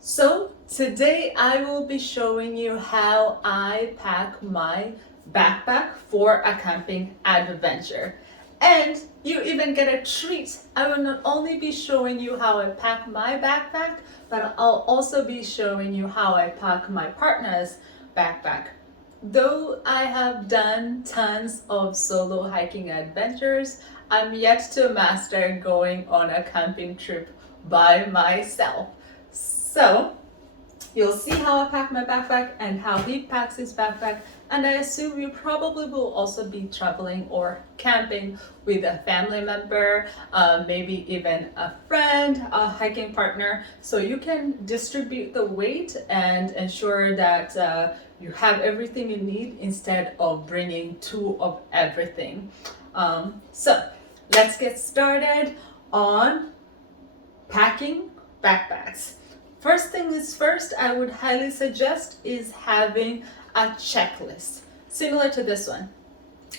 So today I will be showing you how I pack my backpack for a camping adventure. And you even get a treat. I will not only be showing you how I pack my backpack, but I'll also be showing you how I pack my partner's backpack. Though I have done tons of solo hiking adventures, I'm yet to master going on a camping trip by myself. So, you'll see how I pack my backpack and how he packs his backpack, and I assume you probably will also be traveling or camping with a family member, maybe even a friend, a hiking partner, so you can distribute the weight and ensure that you have everything you need instead of bringing two of everything. So let's get started on packing backpacks. First thing is first, I would highly suggest is having a checklist similar to this one.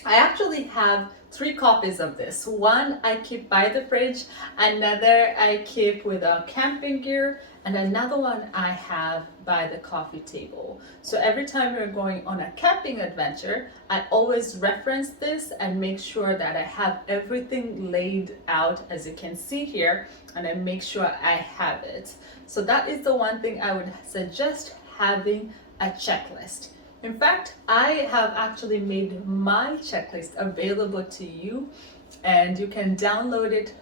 I actually have 3 copies of this. One I keep by the fridge, another I keep with our camping gear, and another one I have by the coffee table. So every time we're going on a camping adventure, I always reference this and make sure that I have everything laid out as you can see here, and I make sure I have it. So that is the one thing I would suggest, having a checklist. In fact, I have actually made my checklist available to you, and you can download it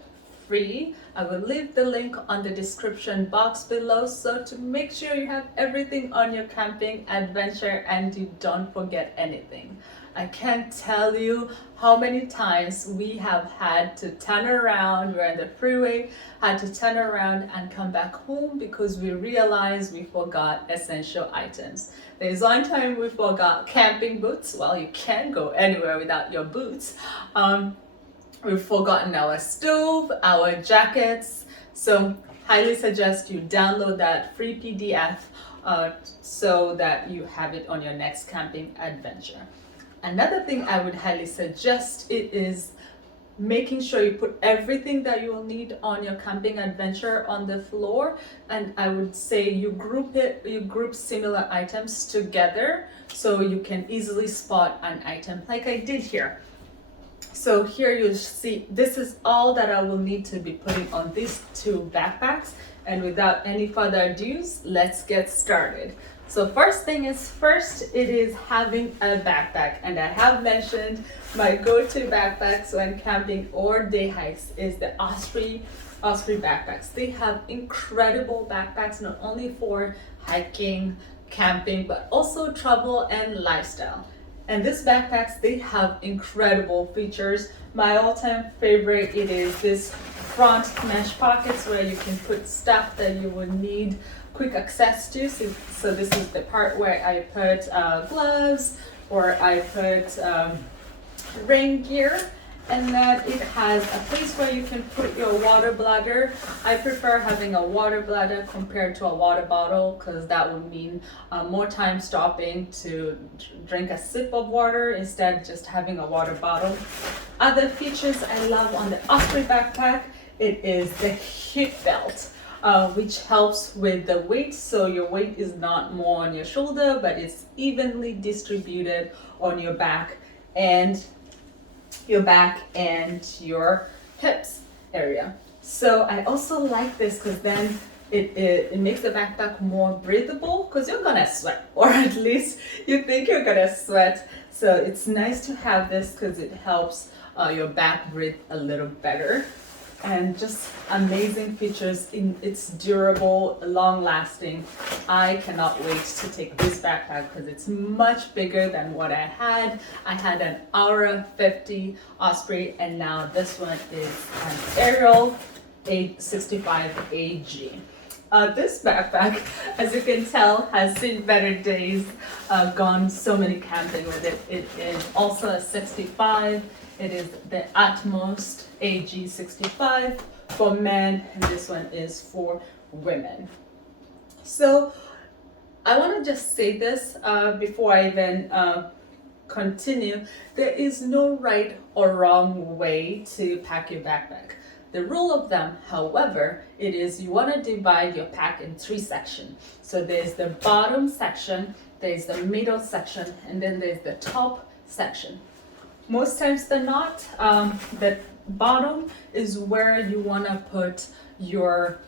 free. I will leave the link on the description box below, so to make sure you have everything on your camping adventure and you don't forget anything. I can't tell you how many times we have had to turn around, we're on the freeway, had to turn around and come back home because we realized we forgot essential items. There's one time we forgot camping boots. Well, you can't go anywhere without your boots. We've forgotten our stove, our jackets. So highly suggest you download that free PDF so that you have it on your next camping adventure. Another thing I would highly suggest is making sure you put everything that you will need on your camping adventure on the floor, and I would say you group similar items together so you can easily spot an item like I did here. So here you see this is all that I will need to be putting on these 2 backpacks, and without any further ado, let's get started. So first thing is first, it is having a backpack, and I have mentioned my go-to backpacks when camping or day hikes is the Osprey backpacks. They have incredible backpacks, not only for hiking, camping, but also travel and lifestyle. And these backpacks, they have incredible features. My all-time favorite, it is this front mesh pockets where you can put stuff that you would need quick access to. So this is the part where I put gloves, or I put rain gear, and then it has a place where you can put your water bladder. I prefer having a water bladder compared to a water bottle because that would mean more time stopping to drink a sip of water instead just having a water bottle. Other features I love on the Osprey backpack, it is the hip belt. Which helps with the weight, so your weight is not more on your shoulder, but it's evenly distributed on your back and your hips area. So I also like this because then it makes the backpack more breathable, because you're gonna sweat, or at least you think you're gonna sweat. So it's nice to have this because it helps your back breathe a little better. And just amazing features. It's durable, long lasting. I cannot wait to take this backpack because it's much bigger than what I had. I had an Aura 50 Osprey, and now this one is an Aerial 865 AG. This backpack, as you can tell, has seen better days, gone so many camping with it. It is also a 65. It is the Utmost AG65 for men, and this one is for women. So I want to just say this before I even continue. There is no right or wrong way to pack your backpack. The rule of thumb, however, it is you want to divide your pack in 3 sections. So there's the bottom section, there's the middle section, and then there's the top section. Most times than not, the bottom is where you want to put your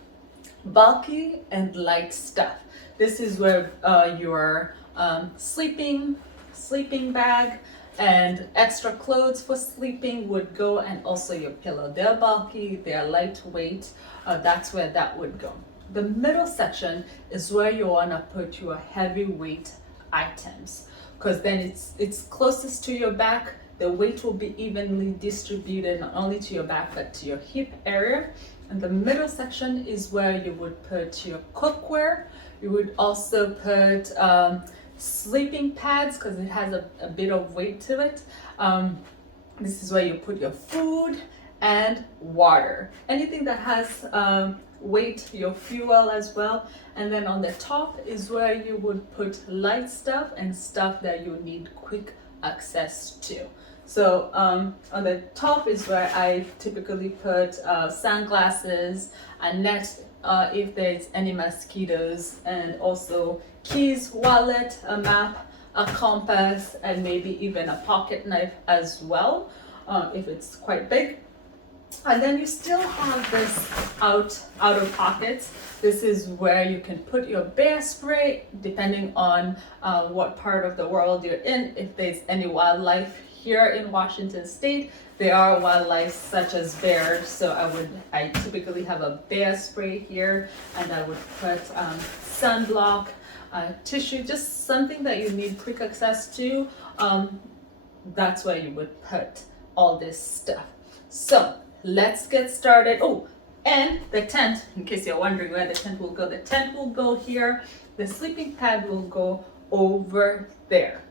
bulky and light stuff. This is where your sleeping bag and extra clothes for sleeping would go, and also your pillow. They're bulky, they're lightweight, that's where that would go. The middle section is where you want to put your heavyweight items, because then it's closest to your back. The weight will be evenly distributed not only to your back but to your hip area. And the middle section is where you would put your cookware. You would also put sleeping pads, because it has a bit of weight to it. This is where you put your food and water. Anything that has weight, your fuel as well. And then on the top is where you would put light stuff and stuff that you need quick access to. So on the top is where I typically put sunglasses, a net if there's any mosquitoes, and also keys, wallet, a map, a compass, and maybe even a pocket knife as well, if it's quite big. And then you still have this outer pockets. This is where you can put your bear spray, depending on what part of the world you're in. If there's any wildlife here in Washington State, there are wildlife such as bears, so I typically have a bear spray here, and I would put sunblock, tissue, just something that you need quick access to. That's where you would put all this stuff. So let's get started. Oh, and the tent, in case you're wondering where the tent will go, the tent will go here. The sleeping pad will go over there.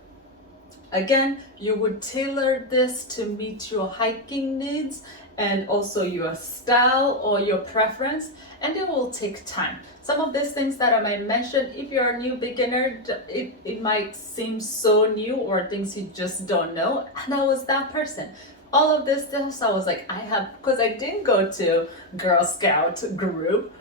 Again, you would tailor this to meet your hiking needs and also your style or your preference, and it will take time. Some of these things that I might mention, if you're a new beginner, it might seem so new, or things you just don't know, and I was that person. All of this stuff, so I was like, because I didn't go to Girl Scout group,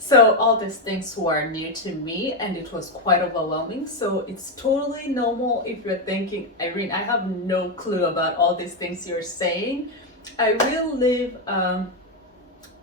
so all these things were new to me, and it was quite overwhelming. So it's totally normal if you're thinking, Irene, I have no clue about all these things you're saying. I will leave on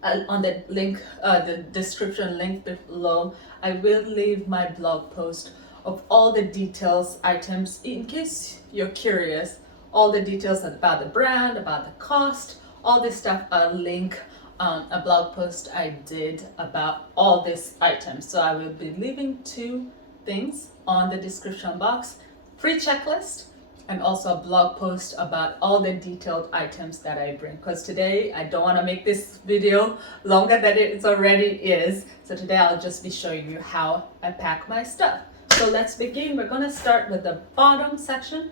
the link, the description link below, I will leave my blog post of all the details, items, in case you're curious. All the details about the brand, about the cost, all this stuff, I'll link a blog post I did about all these items. So I will be leaving 2 things on the description box: free checklist and also a blog post about all the detailed items that I bring. Because today I don't want to make this video longer than it already is. So today I'll just be showing you how I pack my stuff. So let's begin. We're going to start with the bottom section.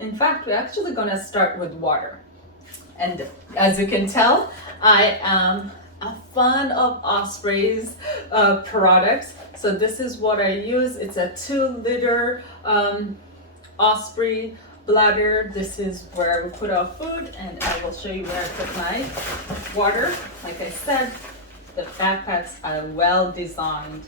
In fact, we're actually going to start with water. And as you can tell, I am a fan of Osprey's products. So this is what I use. It's a 2-liter Osprey bladder. This is where we put our food, and I will show you where I put my water. Like I said, the backpacks are well designed.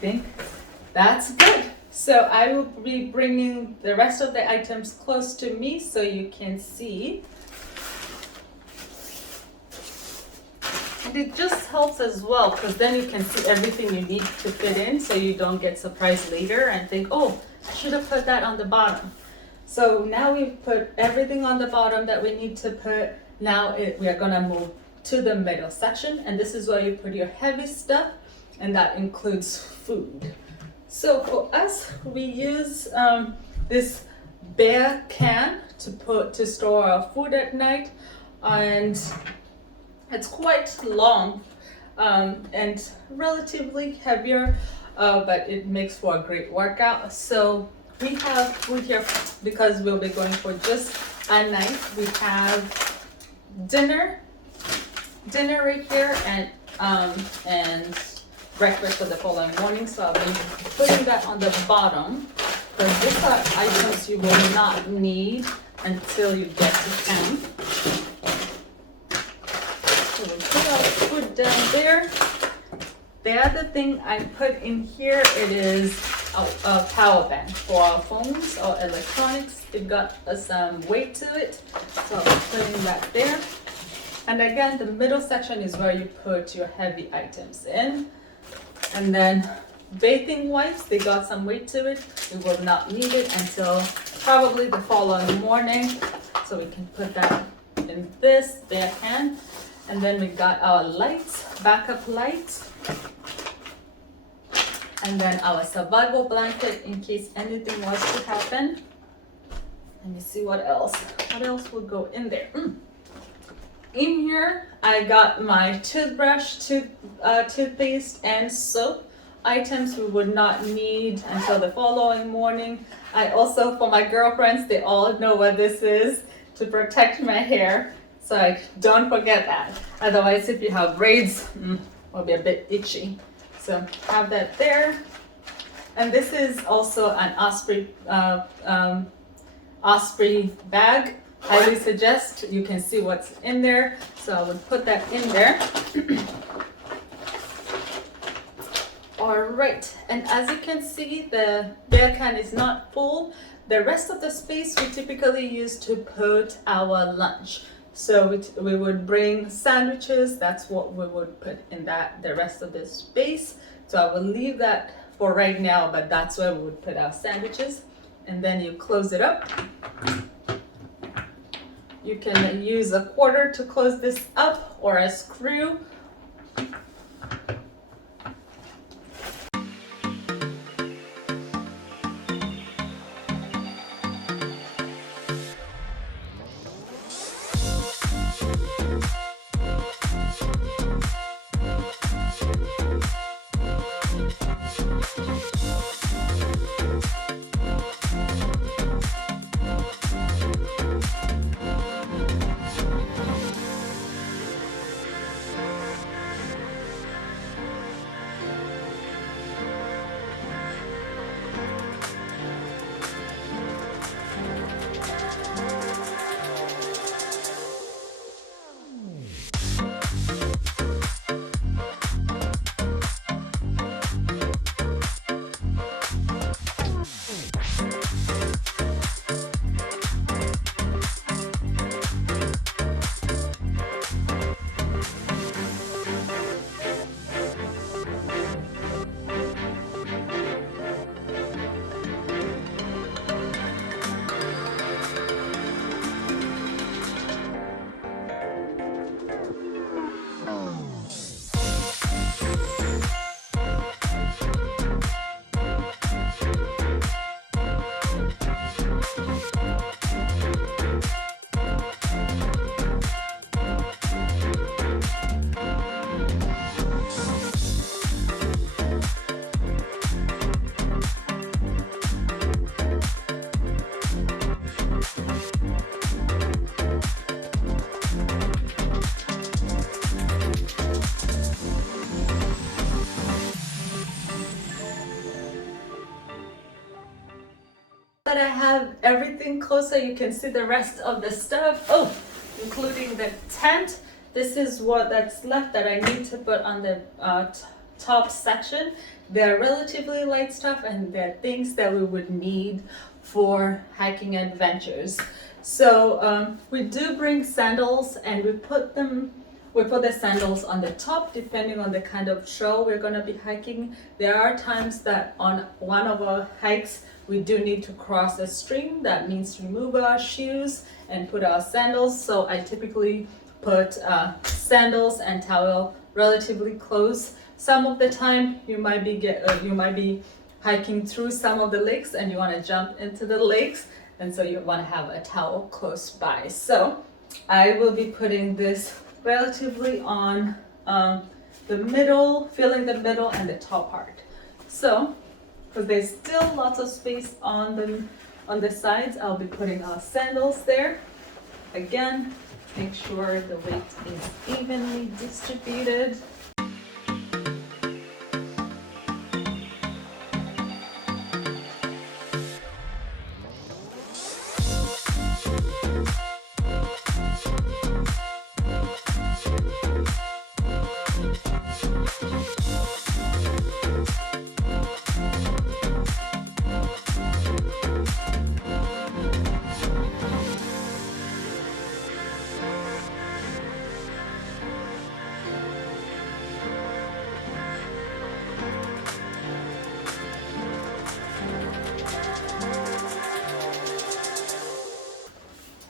think that's good. So I will be bringing the rest of the items close to me so you can see. And it just helps as well because then you can see everything you need to fit in so you don't get surprised later and think, oh, I should have put that on the bottom. So now we've put everything on the bottom that we need to put. Now we are gonna move to the middle section, and this is where you put your heavy stuff, and that includes food. So for us, we use this bear can to store our food at night, and it's quite long and relatively heavier, but it makes for a great workout. So we have food here because we'll be going for just a night. We have dinner right here, and breakfast for the following morning. So I'll be putting that on the bottom because these are items you will not need until you get to camp. So we'll put our food down there. The other thing I put in here, it is a power bank for our phones or electronics. It got some weight to it, so I'll be putting that there. And again, the middle section is where you put your heavy items in. And then bathing wipes, they got some weight to it. We will not need it until probably the following morning. So we can put that in this bare can. And then we got our lights, backup lights. And then our survival blanket in case anything was to happen. Let me see what else. What else will go in there? In here, I got my toothbrush, toothpaste, and soap items we would not need until the following morning. I also, for my girlfriends, they all know what this is to protect my hair, so I don't forget that. Otherwise, if you have braids, it will be a bit itchy. So have that there. And this is also an Osprey bag. Highly suggest. You can see what's in there, so I would put that in there. All right, and as you can see, the bear can is not full. The rest of the space we typically use to put our lunch. So we would bring sandwiches. That's what we would put in the rest of the space. So I will leave that for right now, but that's where we would put our sandwiches. And then you close it up. You can use a quarter to close this up or a screw. That I have everything closer, you can see the rest of the stuff, including the tent. This is what that's left that I need to put on the top section, they're relatively light stuff and they're things that we would need for hiking adventures. So we do bring sandals, and we put the sandals on the top depending on the kind of trail we're going to be hiking. There are times that on one of our hikes we do need to cross a stream. That means remove our shoes and put our sandals. So I typically put sandals and towel relatively close. Some of the time you might be hiking through some of the lakes and you want to jump into the lakes, and so you want to have a towel close by. So I will be putting this relatively on the middle, filling the middle and the top part. So because there's still lots of space on the sides, I'll be putting our sandals there. Again, make sure the weight is evenly distributed.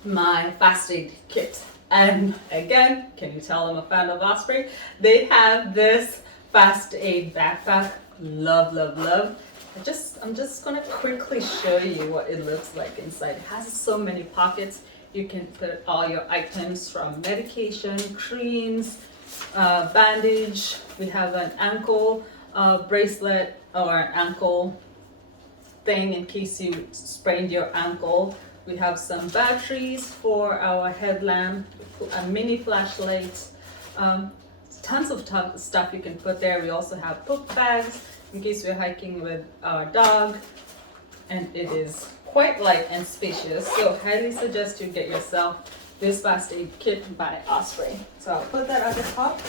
My first aid kit, and again, can you tell I'm a fan of Osprey? They have this first aid backpack. Love, love, love. I'm just gonna quickly show you what it looks like inside. It has so many pockets. You can put all your items from medication, creams, bandage. We have an ankle bracelet or an ankle thing in case you sprained your ankle. We have some batteries for our headlamp, a mini flashlight, tons of stuff you can put there. We also have book bags in case we're hiking with our dog, and it is quite light and spacious. So highly suggest you get yourself this first aid kit by Osprey. So I'll put that at the top.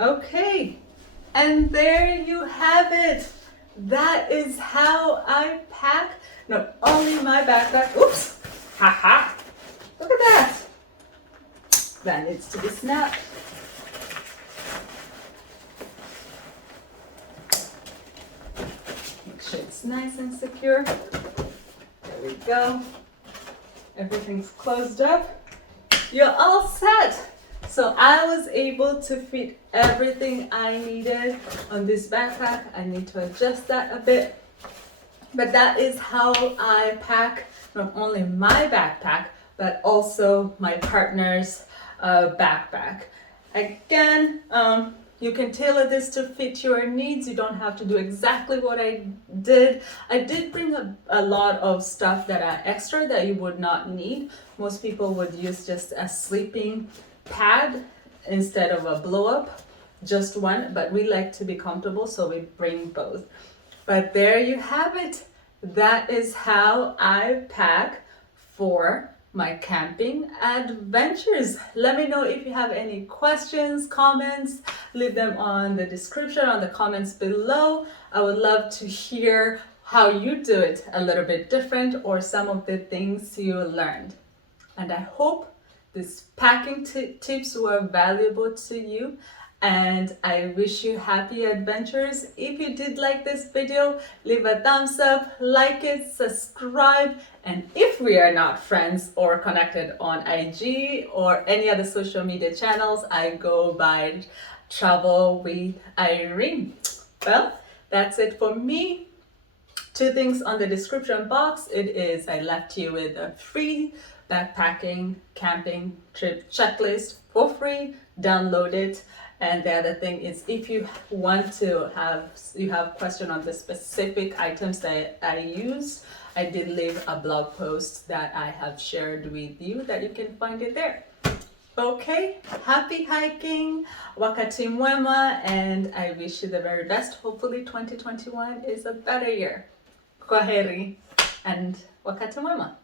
Okay, and there you have it. That is how I pack not only my backpack, oops, haha, look at that. That needs to be snapped. Make sure it's nice and secure. There we go. Everything's closed up. You're all set. So I was able to fit everything I needed on this backpack. I need to adjust that a bit. But that is how I pack not only my backpack, but also my partner's backpack. Again, you can tailor this to fit your needs. You don't have to do exactly what I did. I did bring a lot of stuff that are extra that you would not need. Most people would use just a sleeping pad instead of a blow up, just one, but we like to be comfortable, so we bring both. But there you have it. That is how I pack for my camping adventures. Let me know if you have any questions, comments, leave them on the description, on the comments below. I would love to hear how you do it a little bit different or some of the things you learned. And I hope these packing tips were valuable to you, and I wish you happy adventures. If you did like this video, leave a thumbs up, like it, subscribe, and if we are not friends or connected on IG or any other social media channels, I go by Travel with Irene. Well, that's it for me. Two things on the description box. It is, I left you with a free backpacking camping trip checklist for free. Download it. And the other thing is, if you want to have question on the specific items that I use, I did leave a blog post that I have shared with you that you can find it there. Okay, happy hiking, wakati mwema, and I wish you the very best. Hopefully 2021 is a better year. Kwaheri and wakati mwema.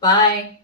Bye.